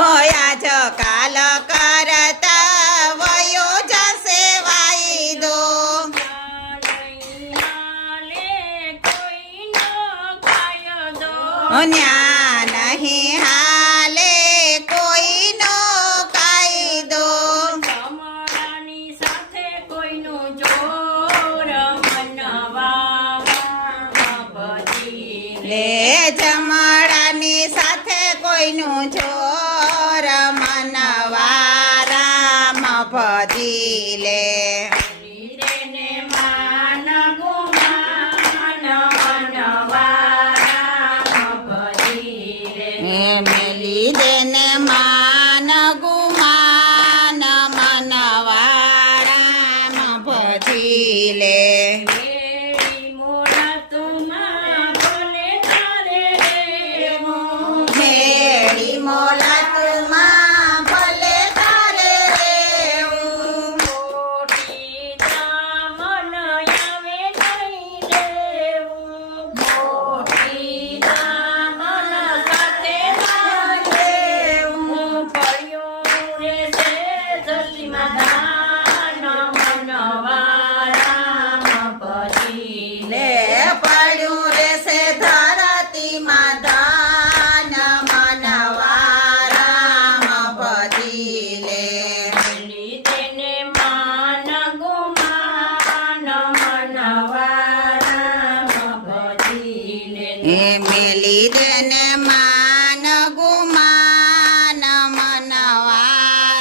આજ કાલ કરતા વયો જશે વાયદો ન્યા નહીં હાલે કોઈનો કાયદો જમણાની સાથે કોઈનું જોર મનવામાં બધી લે જમણાની સાથે કોઈનું જોર મનવારામ ભજી લે ને માન ગુમાન મનવારામ બધી મેલી દેને માન ગુમાન મનવારામ ભજી લે મેળી મોળાતુમાં ભલે તારે રહેવું મેળી મોલાતુમાં ભલે તારે રહેવું મોટી દામન આવે નહીં દેવું મોટી દામન સાથે ના રહેવું પડ્યું રહેશે ધરતીમાં દાન મનવારામ પછી લે પડ્યું રહેશે ધરતીમાં દાન મનવારામ ભજી લે તેને માન ગુમાન મનવારામ પછી એ મેલી દેને માન ગુમાન મનવારામ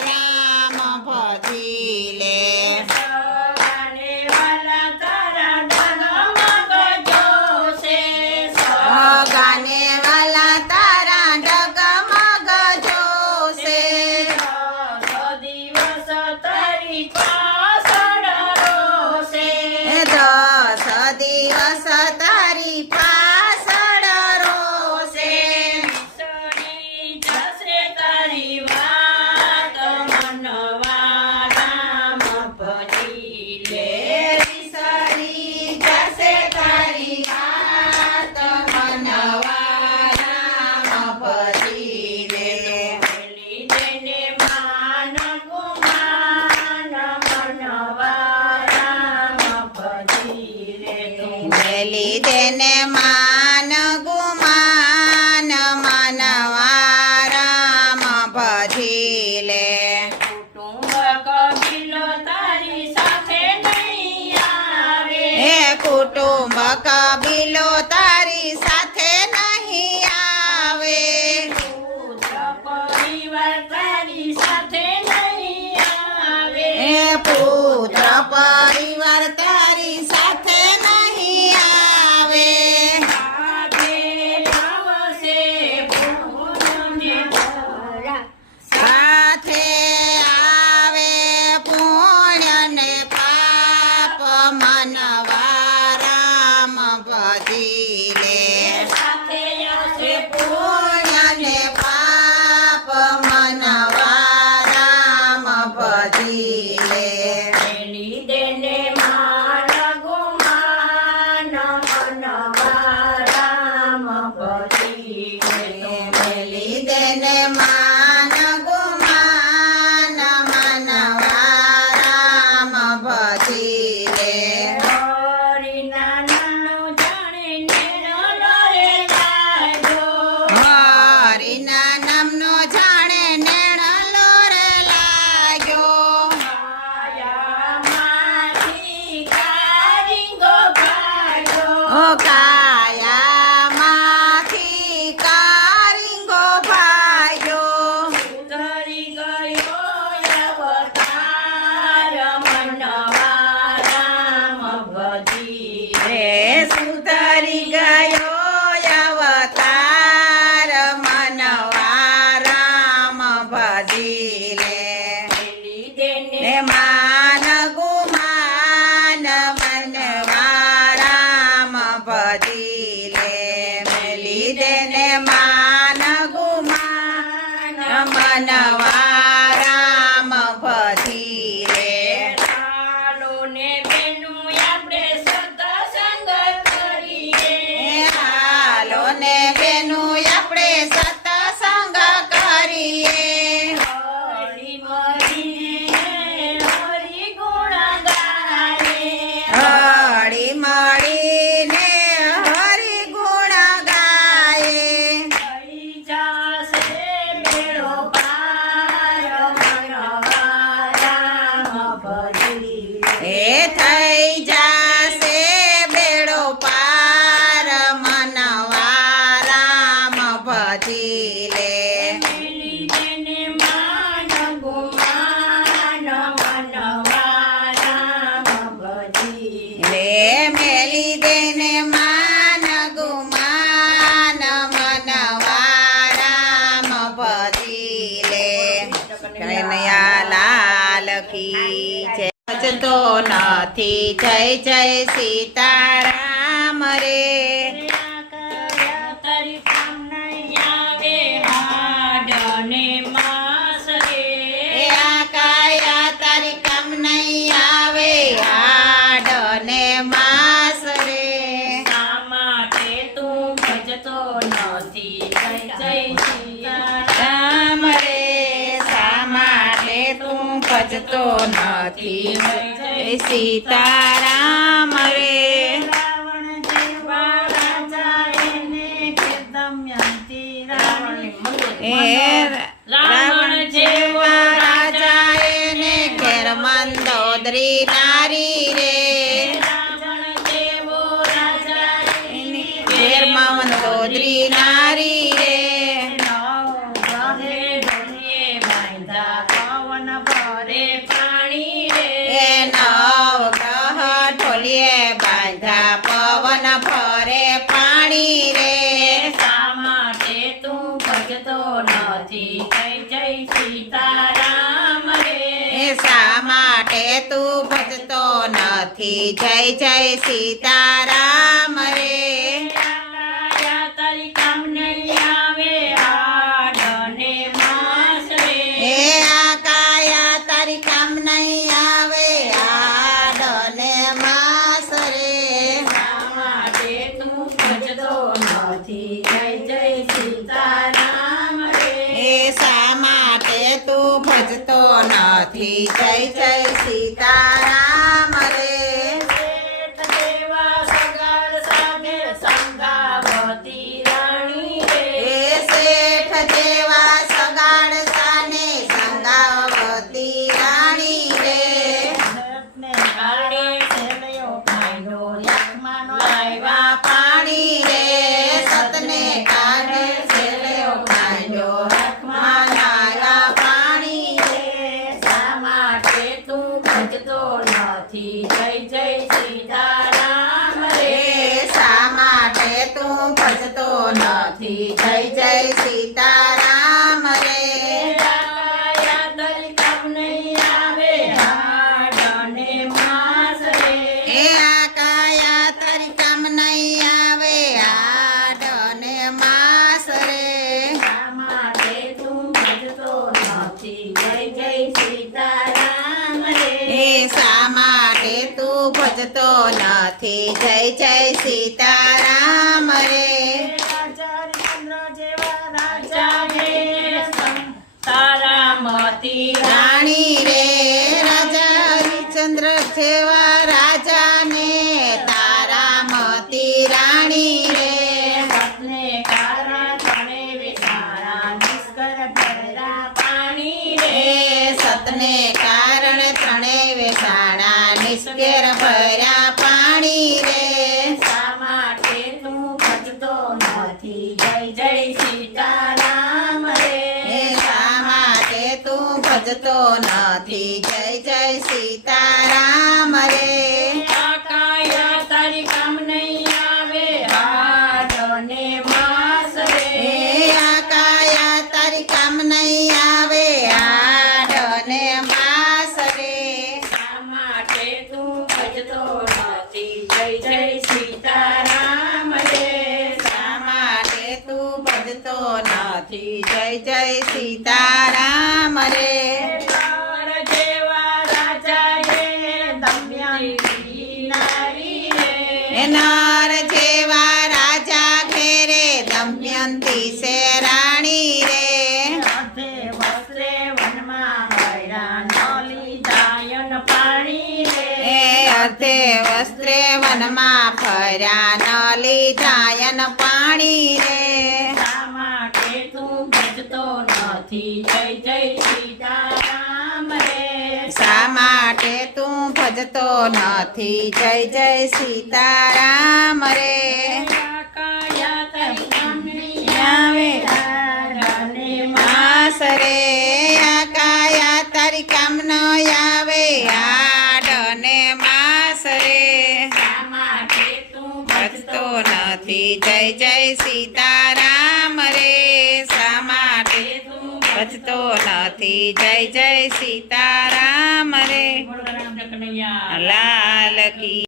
ભજી લે સગાને વાલા તારા ડગમગ જોશે ગાને વાલા તારા ડગમગ જોશે દિવસ તારી પાછળ રોશે 10 દિવસ તારી પાછળ રોશે સડી જશે તારી વાત મનવારામ પછી લે વિસરી જશે તારી વાત મનવારામ ભજી લે તેને માન ગુમાન મનવારામ પછી લે મેલી દેને માન ગુમાન મનવારામ ભજી લે કુટુંબ કબીલો તારી સાથે નહીં આવે હે કુટુંબ કબીલો તારી સાથે નહીં આવે પુત્ર પરિવાર તારી સાથે નહીં આવે હે પુત્ર પરિવાર તારી સાથે નહીં આવે આજે આવશે પૂનમને ભરા સાથે આવે પુણ્ય ને પાપ મનવારામ ભજી લે સાથે આવશે પુણ્ય ને પાપ મનવારામ ભજી લે પેલી દેને માન ગુમાન મનવારામ પછી મેલી દેને માન ગુમાન મનવારામ ભજી લે હરિના નામનું જાણે નેણ ડરે લાગ્યો હરિના નામનો જાણે નેણ લોરે લાગ્યો માયામાંથી કારીંગો ભાગ્યો ઓ કાયામાંથી કારીંગો ભાગ્યો ઉતરી ગયો અવતાર મનવારામ ભજી રે સુધરી ગયો અવતાર મનવારામ ભજી લે તેને ને માન ગુમાન મનવારામ ભજી લે મેલી દેને માન ગુમાન મનવારામ ભજી લે ચાલો ને બેનું આપણે સત્સંગ કરીએ નથી જય ભજતો નથી જય જય સીતારામ રે તારી કામ નહીં આવે હાડ ને માસ રે એ આ કાયા તારી કામ નહીં આવે હાડ ને માંસ રે શા માટે તું ભજતો નથી જય જય સીતારામ રામ રે શા માટે તું ભજતો નથી જય સીતારામ રે રાવણ જેવા રાજા એને કે દમયંતી રાણી એ રાવણ જેવા રાજા એને ઘેર મંદોદરી નારી રે રાવણ જેવો રાજા એની ઘેર મંદોદરી નારી રે ગ્રહે ડોલીએ બાંધા પવન ભરે પાણી રે એ નવ ગ્રહ ઢોલીએ બાંધા પવન ફરે પાણી રે શા માટે તું ભજતો નથી જય જય સીતારામ રે એ શા માટે તું ભજતો નથી જય જય સીતારામ રે કાયા તારી કામ નહીં આવે હાડ ને માંસ રે એ આ કાયા તારી કામ નહીં આવે હાડ ને માંસ રે શા માટે તું ભજતો નથી જય જય સીતારામ રે એ શા માટે તું ભજતો નથી જય જય સીતારામ રે શેઠ જેવા સગાડ સાથે સંગાવતી રાણી રે એ શેઠ જેવા સગાડ સાને સંગાવતી રાણી રે ને કારણે છેલ્યો ફાયદો યજમાનો આવ્યા આવ્યા પાણી રે સતને કાઢે છેલ્યો કાઢ્યો હાથમાં આવ્યા પાણી રે શા માટે તું ભજતો નથી જય જય સીતારામ રે એ શા માટે તું ભજતો નથી જય જય સીતારામ રે કાયા તારી કામ નહીં આવે હાડ ને માંસ રે એ આ કાયા તારી કામ નહીં આવે હાડ ને માંસ રે શા માટે તું ભજતો નથી જય જય સીતારામ રે એ શા માટે તું ભજતો નથી જય જય સીતારામ રે રાજા હરિશ્ચંદ્ર જેવા રાજા હે તારામતી રાણી રે રાજા હરિશ્ચંદ્ર જેવા રાજાને તારામતી રાણી રે સપને કારણ તને વિચારા નિષ્કર ભરેલા પાણી રે એ સતને કારણે ત્રણે વેસાણા નિષ્કેર ભર્યા પાણી રે શા માટે તું ભજતો નથી જય જય સીતારામ રે એ શા માટે તું ભજતો નથી જય જય સીતારામ રે કાયા તારી કામ નહીં આવે હાડ ને માસ રે એ આ કાયા તારી કામ નહીં આવે હાડ ને માંસ રે શા માટે તું ભજતો નથી જય જય સીતારામ રે શા માટે તું ભજતો નથી જય જય સીતારામ રે નર જેવા રાજા હે દમયંતી નારી રે એ નર જેવા રાજા ઘેરે દમયંતી છે રાણી રે અર્ધે વસ્ત્રે વનમાં હૈરા નલી દાયન પાણી રે એ અર્ધે વસ્ત્રે વનમાં ફર્યા ન લીધાયન પાણી રે શા માટે તું ભજતો નથી જય જય સીતારામ રે શા માટે તું ભજતો નથી જય જય સીતારામ રે કાયા તારી કામ નહીં આવે હાડ ને માસ રે આ કાયા તારી કામ ન આવે હાડ ને માસ રે શા માટે તું ભજતો નથી જય જય સીતારામ રે શા માટે તું ભજતો નથી જય જય સીતારામ રે કનૈયા લાલ કી